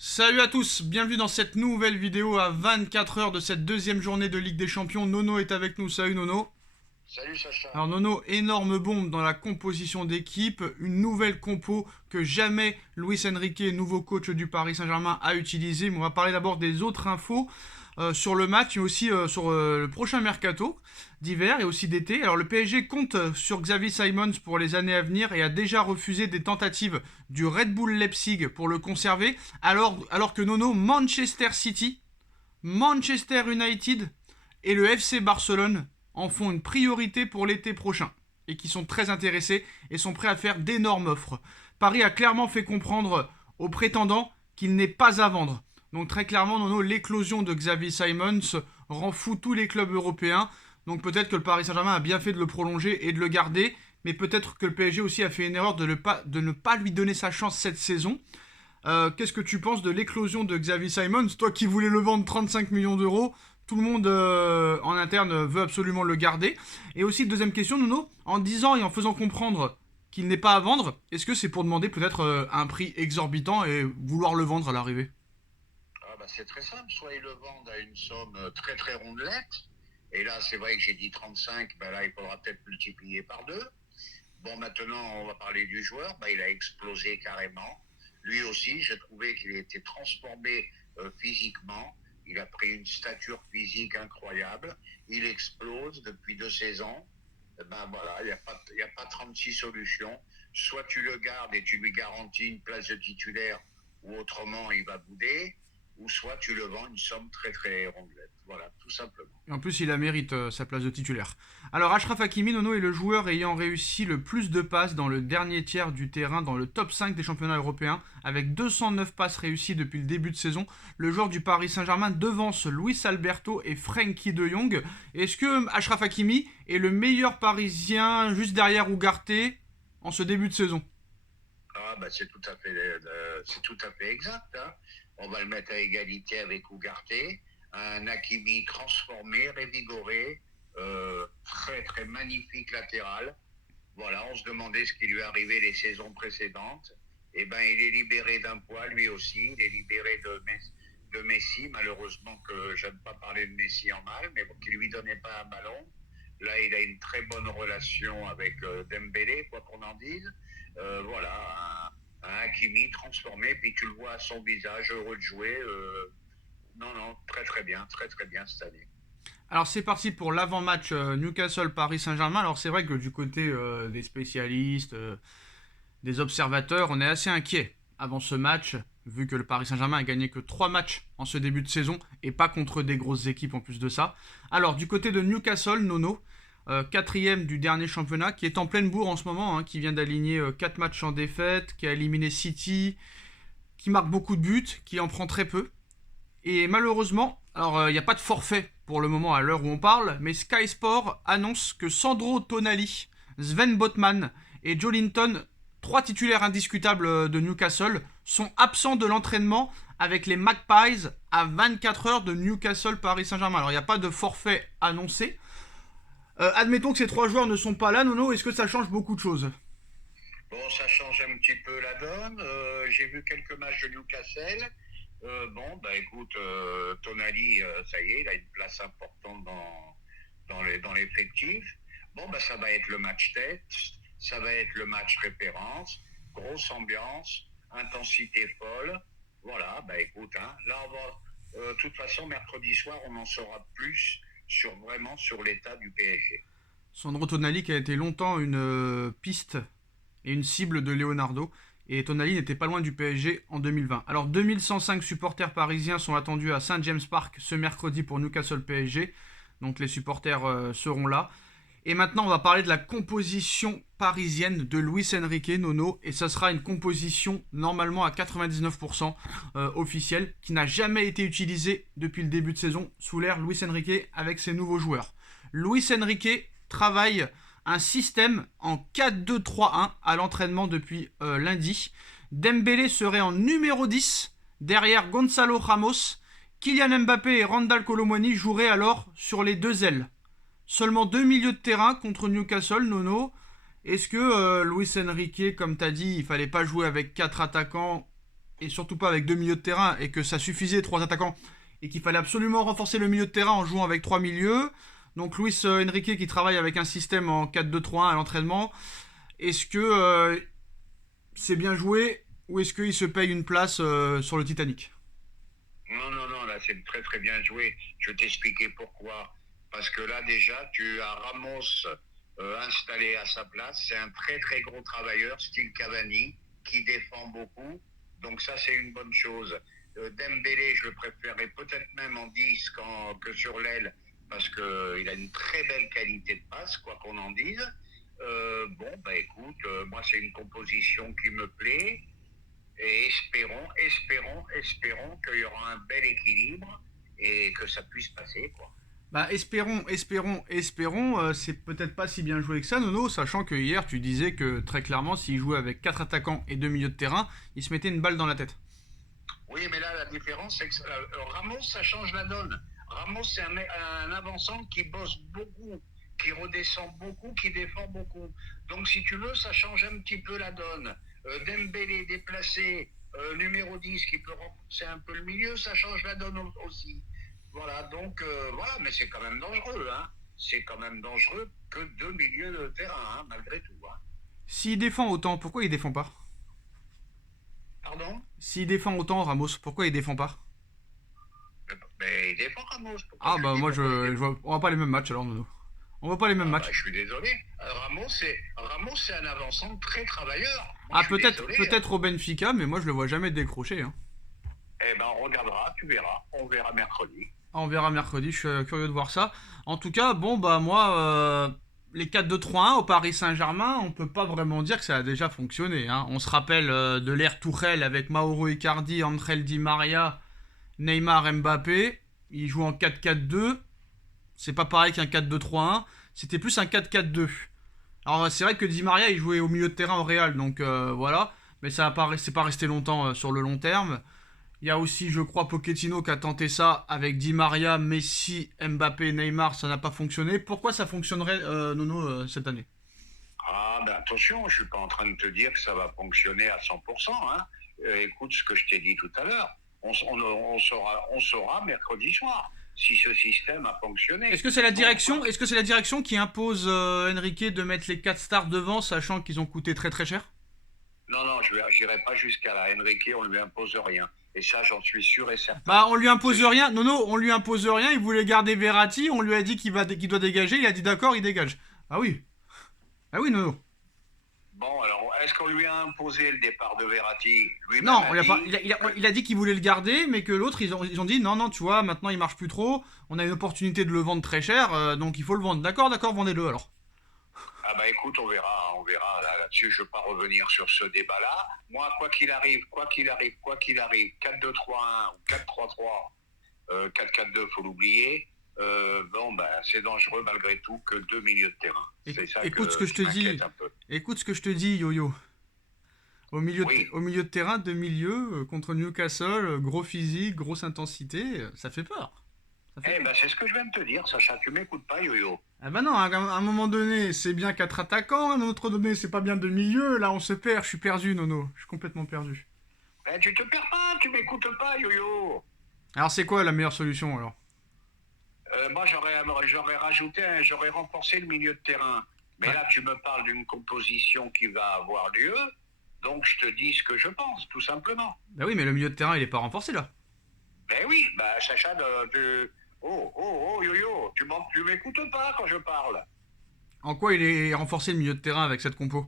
Salut à tous, bienvenue dans cette nouvelle vidéo à 24 heures de cette deuxième journée de Ligue des Champions. Nono est avec nous, salut Nono. Salut Sacha. Alors Nono, énorme bombe dans la composition d'équipe, une nouvelle compo que jamais Luis Enrique, nouveau coach du Paris Saint-Germain, a utilisé. Mais on va parler d'abord des autres infos sur le match, mais aussi sur le prochain mercato d'hiver et aussi d'été. Alors le PSG compte sur Xavi Simons pour les années à venir et a déjà refusé des tentatives du Red Bull Leipzig pour le conserver, alors que Nono, Manchester City, Manchester United et le FC Barcelone en font une priorité pour l'été prochain et qui sont très intéressés et sont prêts à faire d'énormes offres. Paris a clairement fait comprendre aux prétendants qu'il n'est pas à vendre. Donc très clairement, Nono, l'éclosion de Xavi Simons rend fou tous les clubs européens. Donc peut-être que le Paris Saint-Germain a bien fait de le prolonger et de le garder, mais peut-être que le PSG aussi a fait une erreur de ne pas lui donner sa chance cette saison. Qu'est-ce que tu penses de l'éclosion de Xavi Simons? Toi qui voulais le vendre 35 millions d'euros, tout le monde en interne veut absolument le garder. Et aussi, deuxième question, Nuno, en disant et en faisant comprendre qu'il n'est pas à vendre, est-ce que c'est pour demander peut-être un prix exorbitant et vouloir le vendre à l'arrivée? C'est très simple, soit ils le vendent à une somme très très rondelette, et là c'est vrai que j'ai dit 35, là il faudra peut-être multiplier par deux. Bon, maintenant on va parler du joueur, il a explosé carrément. Lui aussi, j'ai trouvé qu'il était transformé physiquement, il a pris une stature physique incroyable, il explose depuis 2 saisons. Voilà, il n'y a pas 36 solutions. Soit tu le gardes et tu lui garantis une place de titulaire, ou autrement il va bouder, ou soit tu le vends une somme très très rondelette. Voilà, tout simplement. Et en plus, il a mérite sa place de titulaire. Alors, Achraf Hakimi, Nono, est le joueur ayant réussi le plus de passes dans le dernier tiers du terrain dans le top 5 des championnats européens, avec 209 passes réussies depuis le début de saison. Le joueur du Paris Saint-Germain devance Luis Alberto et Frenkie de Jong. Est-ce que Achraf Hakimi est le meilleur Parisien juste derrière Ugarte en ce début de saison? C'est tout à fait exact. Hein. On va le mettre à égalité avec Ugarte. Un Hakimi transformé, révigoré, très très magnifique latéral. Voilà, on se demandait ce qui lui arrivait les saisons précédentes. Il est libéré d'un poids, lui aussi. Il est libéré de Messi. Malheureusement que j'aime pas parler de Messi en mal, mais bon, qui lui donnait pas un ballon. Là, il a une très bonne relation avec Dembélé, quoi qu'on en dise. Voilà, un Hakimi transformé, puis tu le vois à son visage, heureux de jouer. Non, très très bien cette année. Alors c'est parti pour l'avant-match Newcastle-Paris Saint-Germain. Alors c'est vrai que du côté des spécialistes, des observateurs, on est assez inquiet avant ce match, vu que le Paris Saint-Germain a gagné que 3 matchs en ce début de saison, et pas contre des grosses équipes en plus de ça. Alors du côté de Newcastle, Nono, quatrième du dernier championnat, qui est en pleine bourre en ce moment, qui vient d'aligner 4 matchs en défaite, qui a éliminé City, qui marque beaucoup de buts, qui en prend très peu. Et malheureusement, alors il n'y a pas de forfait pour le moment à l'heure où on parle, mais Sky Sport annonce que Sandro Tonali, Sven Botman et Joelinton, trois titulaires indiscutables de Newcastle, sont absents de l'entraînement avec les Magpies à 24 heures de Newcastle Paris Saint-Germain. Alors il n'y a pas de forfait annoncé. Admettons que ces trois joueurs ne sont pas là, Nono, est-ce que ça change beaucoup de choses? Bon, ça change un petit peu la donne. J'ai vu quelques matchs de Newcastle. Écoute, Tonali, ça y est, il a une place importante dans l'effectif. Ça va être le match tête, ça va être le match référence, grosse ambiance, intensité folle. Voilà, écoute, hein, là, de toute façon, mercredi soir, on en saura plus vraiment sur l'état du PSG. Sandro Tonali qui a été longtemps une piste et une cible de Leonardo. Et Tonali n'était pas loin du PSG en 2020. Alors 2105 supporters parisiens sont attendus à Saint James Park ce mercredi pour Newcastle PSG. Donc les supporters seront là. Et maintenant on va parler de la composition parisienne de Luis Enrique, Nono. Et ça sera une composition normalement à 99% officielle qui n'a jamais été utilisée depuis le début de saison sous l'ère Luis Enrique avec ses nouveaux joueurs. Luis Enrique travaille un système en 4-2-3-1 à l'entraînement depuis lundi. Dembélé serait en numéro 10 derrière Gonzalo Ramos. Kylian Mbappé et Randal Colomwani joueraient alors sur les deux ailes. Seulement deux milieux de terrain contre Newcastle, Nono. Est-ce que Luis Enrique, comme tu as dit, il fallait pas jouer avec 4 attaquants et surtout pas avec deux milieux de terrain, et que ça suffisait, trois attaquants, et qu'il fallait absolument renforcer le milieu de terrain en jouant avec trois milieux. Donc Luis Enrique qui travaille avec un système en 4-2-3-1 à l'entraînement. Est-ce que c'est bien joué ou est-ce qu'il se paye une place sur le Titanic? Non, non, non, là c'est très très bien joué. Je vais t'expliquer pourquoi. Parce que là déjà, tu as Ramos installé à sa place. C'est un très très gros travailleur, style Cavani, qui défend beaucoup. Donc ça c'est une bonne chose. Dembélé, je le préférerais peut-être même en 10 que sur l'aile, parce qu'il a une très belle qualité de passe, quoi qu'on en dise. Bon, bah écoute, moi c'est une composition qui me plaît. Et espérons qu'il y aura un bel équilibre et que ça puisse passer, quoi. Bah espérons, c'est peut-être pas si bien joué que ça, Nono, sachant que hier tu disais que très clairement s'il jouait avec 4 attaquants et 2 milieux de terrain, il se mettait une balle dans la tête. Oui, mais là, la différence, c'est que Ramos, ça change la donne. Ramos, c'est un avançant qui bosse beaucoup, qui redescend beaucoup, qui défend beaucoup. Donc, si tu veux, ça change un petit peu la donne. Dembélé déplacé, numéro 10, qui peut renforcer un peu le milieu, ça change la donne aussi. Voilà, donc, voilà, mais c'est quand même dangereux, hein. C'est quand même dangereux que deux milieux de terrain, hein, malgré tout, hein. S'il défend autant, pourquoi il défend pas? Pardon? S'il défend autant, Ramos, pourquoi il défend pas? Mais il défend Ramos. Pourquoi Ah tu bah dis moi pourquoi il je défend? vois, on va pas les mêmes matchs alors, Nono. On voit pas les mêmes Ah bah, matchs. je suis désolé. Ramos, c'est un avançant très travailleur. Moi, Ah je suis peut-être désolé, hein. peut-être au Benfica, mais moi je le vois jamais décrocher. Hein. Eh ben, on regardera, tu verras. On verra mercredi. Ah, on verra mercredi, je suis curieux de voir ça. En tout cas, bon bah moi, les 4-2-3-1 au Paris Saint-Germain, on peut pas vraiment dire que ça a déjà fonctionné. Hein. On se rappelle de l'ère Tuchel avec Mauro Icardi, Angel Di Maria, Neymar, Mbappé. Ils jouent en 4-4-2. C'est pas pareil qu'un 4-2-3-1. C'était plus un 4-4-2. Alors c'est vrai que Di Maria il jouait au milieu de terrain au Real, donc voilà. Mais ça c'est pas resté longtemps sur le long terme. Il y a aussi, je crois, Pochettino qui a tenté ça avec Di Maria, Messi, Mbappé, Neymar, ça n'a pas fonctionné. Pourquoi ça fonctionnerait, Nono, cette année? Ah, ben attention, je suis pas en train de te dire que ça va fonctionner à 100%, hein. Écoute ce que je t'ai dit tout à l'heure. On saura mercredi soir si ce système a fonctionné. Est-ce que c'est la direction, est-ce que c'est la direction qui impose Enrique de mettre les 4 stars devant, sachant qu'ils ont coûté très très cher? Non, non, je n'irai pas jusqu'à là. Enrique, on ne lui impose rien. Et ça, j'en suis sûr et certain. Bah, on lui impose rien. Nono, on lui impose rien. Il voulait garder Verratti. On lui a dit qu'il doit dégager. Il a dit d'accord, il dégage. Ah oui. Ah oui, Nono. Bon, alors, est-ce qu'on lui a imposé le départ de Verratti? Non, il a dit qu'il voulait le garder, mais que l'autre, ils ont dit non, non, tu vois, maintenant il marche plus trop. On a une opportunité de le vendre très cher, donc il faut le vendre. D'accord, d'accord, vendez-le alors. Ah bah écoute, on verra. Là-dessus, je ne veux pas revenir sur ce débat-là. Moi, quoi qu'il arrive, 4-2-3-1 ou 4-3-3, 4-4-2, faut l'oublier. Bon, ben, c'est dangereux malgré tout que deux milieux de terrain. C'est ça écoute ce que je te dis. Écoute ce que je te dis, Yo-Yo. Au milieu de terrain, deux milieux contre Newcastle, gros physique, grosse intensité, ça fait peur. Eh ben, c'est ce que je viens de te dire, Sacha. Tu m'écoutes pas, Yo-Yo. Ah bah non, à un moment donné, c'est bien 4 attaquants, à un autre donné, c'est pas bien deux milieux. Là, on se perd. Je suis perdu, Nono. Je suis complètement perdu. Eh, tu te perds pas, tu m'écoutes pas, Yo-Yo. Alors, c'est quoi la meilleure solution alors? Moi, j'aurais renforcé le milieu de terrain. Mais là, tu me parles d'une composition qui va avoir lieu. Donc, je te dis ce que je pense, tout simplement. Bah oui, mais le milieu de terrain, il est pas renforcé là. Ben oui, bah Sacha, Yo-Yo, tu m'écoutes pas quand je parle. En quoi il est renforcé le milieu de terrain avec cette compo?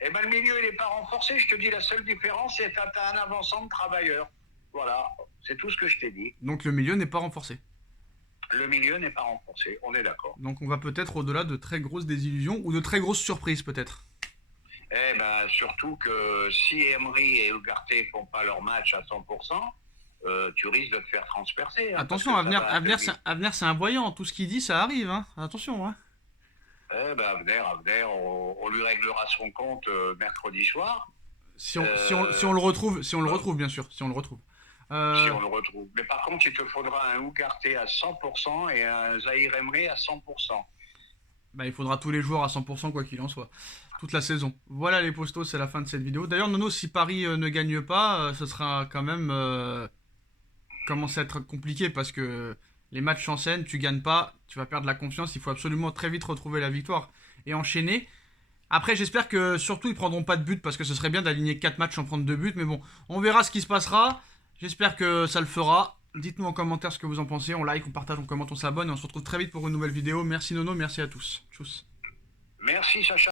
Eh ben le milieu, il n'est pas renforcé. Je te dis, la seule différence, c'est que t'as un avançant de travailleur. Voilà, c'est tout ce que je t'ai dit. Donc le milieu n'est pas renforcé. Le milieu n'est pas renforcé, on est d'accord. Donc on va peut-être au-delà de très grosses désillusions ou de très grosses surprises peut-être. Eh ben surtout que si Emery et Ugarte font pas leur match à 100%, tu risques de te faire transpercer. Hein, attention, Avenir c'est un voyant. Tout ce qu'il dit, ça arrive. Hein. Attention. Hein. Eh ben Avenir, on lui réglera son compte mercredi soir. Si on le retrouve, bien sûr. Si on le retrouve. Si on le retrouve. Mais par contre, il te faudra un Ugarte à 100% et un Zahir Emery à 100%. Bah, il faudra tous les joueurs à 100% quoi qu'il en soit. Toute la saison. Voilà les postos, c'est la fin de cette vidéo. D'ailleurs, Nono, si Paris ne gagne pas, ce sera quand même commencer à être compliqué parce que les matchs s'enchaînent, tu gagnes pas, tu vas perdre la confiance. Il faut absolument très vite retrouver la victoire et enchaîner. Après, j'espère que surtout ils prendront pas de but parce que ce serait bien d'aligner 4 matchs sans prendre 2 buts. Mais bon, on verra ce qui se passera. J'espère que ça le fera. Dites-nous en commentaire ce que vous en pensez. On like, on partage, on commente, on s'abonne. Et on se retrouve très vite pour une nouvelle vidéo. Merci Nono, merci à tous. Tchuss. Merci Sacha.